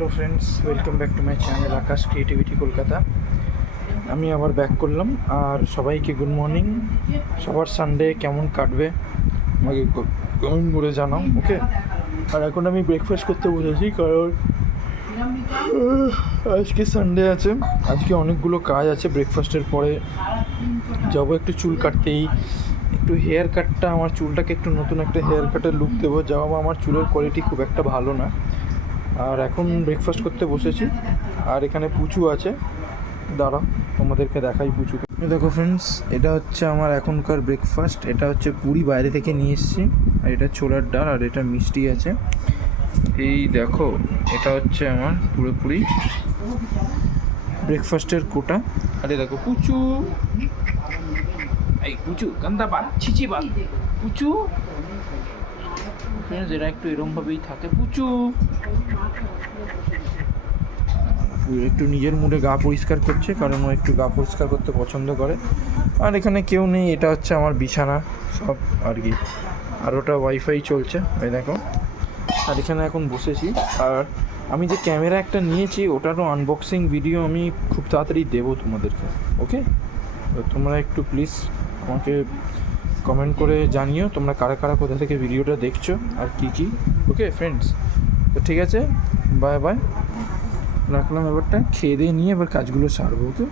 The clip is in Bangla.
Hello friends, welcome back to my channel Akash creativity Kolkata. আমি আবার ব্যাক করলাম। আর সবাইকে গুড মর্নিং। সবার সানডে কেমন কাটবে আমাকে কমেন্ট করে জানাও, ওকে। আর এখন আমি ব্রেকফাস্ট করতে বসেছি, কারণ আজকে সানডে আছে। আজকে অনেকগুলো কাজ আছে। ব্রেকফাস্টের পরে যাবো একটু চুল কাটতেই, একটু হেয়ার কাটটা, আমার চুলটাকে একটু নতুন একটা হেয়ার কাটের লুক দেবো। যাও, আমার চুলের কোয়ালিটি খুব একটা ভালো না। আর এখন ব্রেকফাস্ট করতে বসেছি। আর এখানে পুচু আছে, দাঁড়াও তোমাদেরকে দেখাই পুচুকে। দেখো ফ্রেন্ডস, এটা হচ্ছে আমার এখনকার ব্রেকফাস্ট। এটা হচ্ছে পুরি বাইরে থেকে নিয়ে এসেছি, আর এটা ছোলার ডাল, আর এটা মিষ্টি আছে। এই দেখো, এটা হচ্ছে আমার পুরোপুরি ব্রেকফাস্টের কোটা। আরে দেখো পুচু, এই পুচু গান্দা বাল, ছিচি বাল, পুচু ফ্রেন্ডস, এরা একটু এরমভাবেই থাকে। পুচু একটু নিজের মুডে গা পরিষ্কার করছে, কারণ ও একটু গা পরিষ্কার করতে পছন্দ করে। আর এখানে কেউ নেই, এটা হচ্ছে আমার বিছানা সব আর কি। আর ওটা ওয়াইফাই চলছে, ওই দেখো। আর এখানে এখন বসেছি। আর আমি যে ক্যামেরা একটা নিয়েছি, ওটারও আনবক্সিং ভিডিও আমি খুব তাড়াতাড়ি দেবো তোমাদেরকে, ওকে। তোমরা একটু প্লিজ আমাকে কমেন্ট করে জানিও তোমরা কারা কারা কোথা থেকে ভিডিওটা দেখছো আর কী, ওকে ফ্রেন্ডস। তো ঠিক আছে, বাই বাই, রাখলাম। এবারটা খেয়ে দিয়ে নিয়ে এবার কাজগুলো সারবো, ওকে।